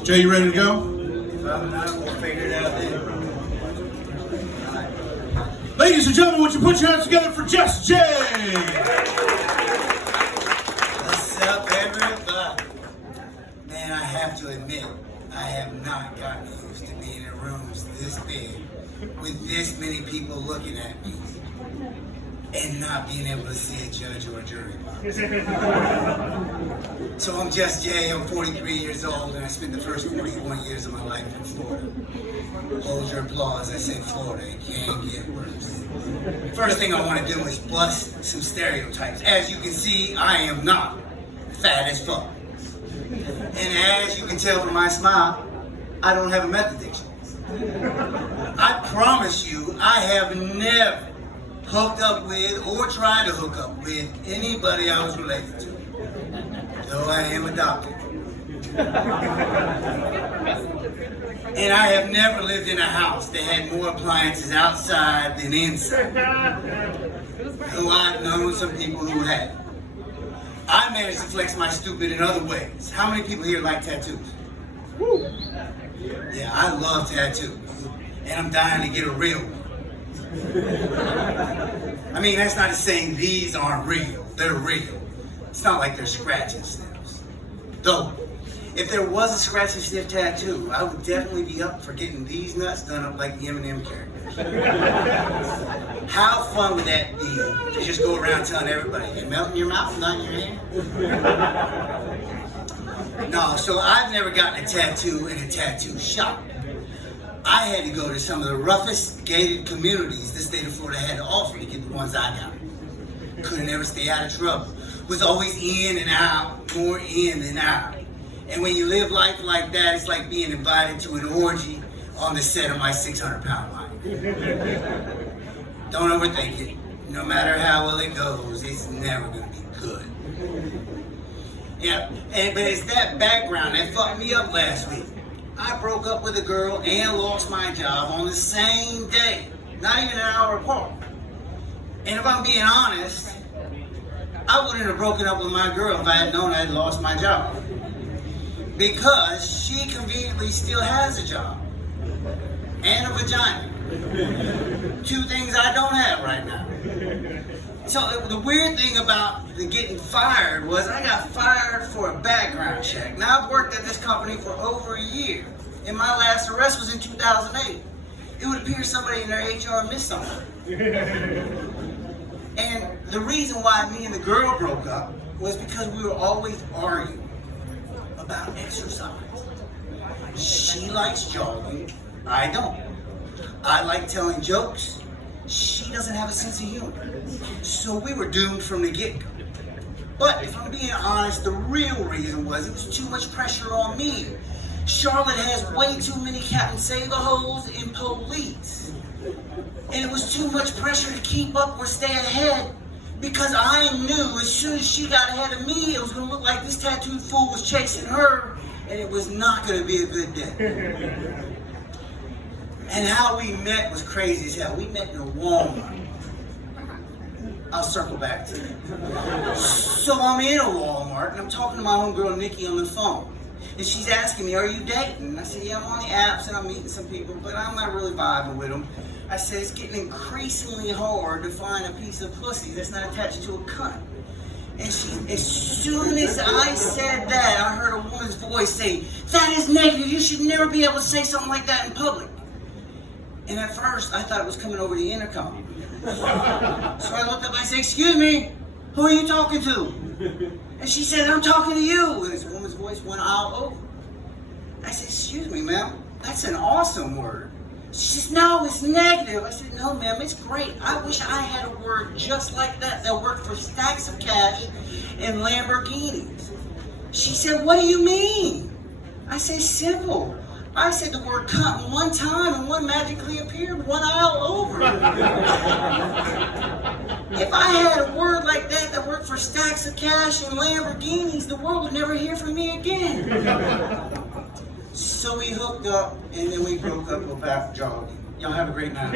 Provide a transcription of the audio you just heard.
Jay, you ready to go? If I'm not, we'll figure it out then. Ladies and gentlemen, would you put your hands together for Just Jay? What's up, everybody? Man, I have to admit, I have not gotten used to being in rooms this big with this many people looking at me and not being able to see a judge or a jury box. So I'm Just Jay, I'm 43 years old, and I spent the first 41 years of my life in Florida. Hold your applause, I said Florida, it can't get worse. First thing I want to do is bust some stereotypes. As you can see, I am not fat as fuck. And as you can tell from my smile, I don't have a meth addiction. I promise you, I have never hooked up with or tried to hook up with anybody I was related to, though I am adopted. And I have never lived in a house that had more appliances outside than inside, though I've known some people who had. I managed to flex my stupid in other ways. How many people here like tattoos? Woo. Yeah, I love tattoos, and I'm dying to get a real one. I mean, that's not to saying these aren't real. They're real. It's not like they're scratch and sniffs. Though, if there was a scratch and sniff tattoo, I would definitely be up for getting these nuts done up like the Eminem characters. How fun would that be to just go around telling everybody, you're melting your mouth, not in your hand? No, so I've never gotten a tattoo in a tattoo shop. I had to go to some of the roughest gated communities the state of Florida had to offer to get the ones I got. Couldn't ever stay out of trouble. Was always in and out, more in than out. And when you live life like that, it's like being invited to an orgy on the set of my 600-pound life. Don't overthink it. No matter how well it goes, it's never going to be good. Yeah, but it's that background that fucked me up last week. I broke up with a girl and lost my job on the same day, not even an hour apart. And if I'm being honest, I wouldn't have broken up with my girl if I had known I had lost my job. Because she conveniently still has a job and a vagina. Two things I don't have right now. So the weird thing about the getting fired was I got fired for a background check. Now I've worked at this company for over a year, and my last arrest was in 2008. It would appear somebody in their HR missed something. And the reason why me and the girl broke up was because we were always arguing about exercise. She likes jogging, I don't. I like telling jokes. She doesn't have a sense of humor. So we were doomed from the get-go. But if I'm being honest, the real reason was it was too much pressure on me. Charlotte has way too many Captain Save-A-Hoes in police. And it was too much pressure to keep up or stay ahead, because I knew as soon as she got ahead of me, it was going to look like this tattooed fool was chasing her, and it was not going to be a good day. And how we met was crazy as hell. We met in a Walmart. I'll circle back to it. So I'm in a Walmart, and I'm talking to my homegirl Nikki on the phone. And she's asking me, are you dating? And I said, yeah, I'm on the apps, and I'm meeting some people, but I'm not really vibing with them. I said, it's getting increasingly hard to find a piece of pussy that's not attached to a cunt. And as soon as I said that, I heard a woman's voice say, that is negative, you should never be able to say something like that in public. And at first, I thought it was coming over the intercom. So I looked up and I said, excuse me, who are you talking to? And she said, I'm talking to you. And this woman's voice went all over. I said, excuse me, ma'am, that's an awesome word. She says, no, it's negative. I said, no, ma'am, it's great. I wish I had a word just like that worked for stacks of cash and Lamborghinis. She said, what do you mean? I said, simple. I said the word cunt one time and one magically appeared one aisle over. If I had a word like that worked for stacks of cash and Lamborghinis, the world would never hear from me again. So we hooked up and then we broke up about jogging. Y'all have a great night.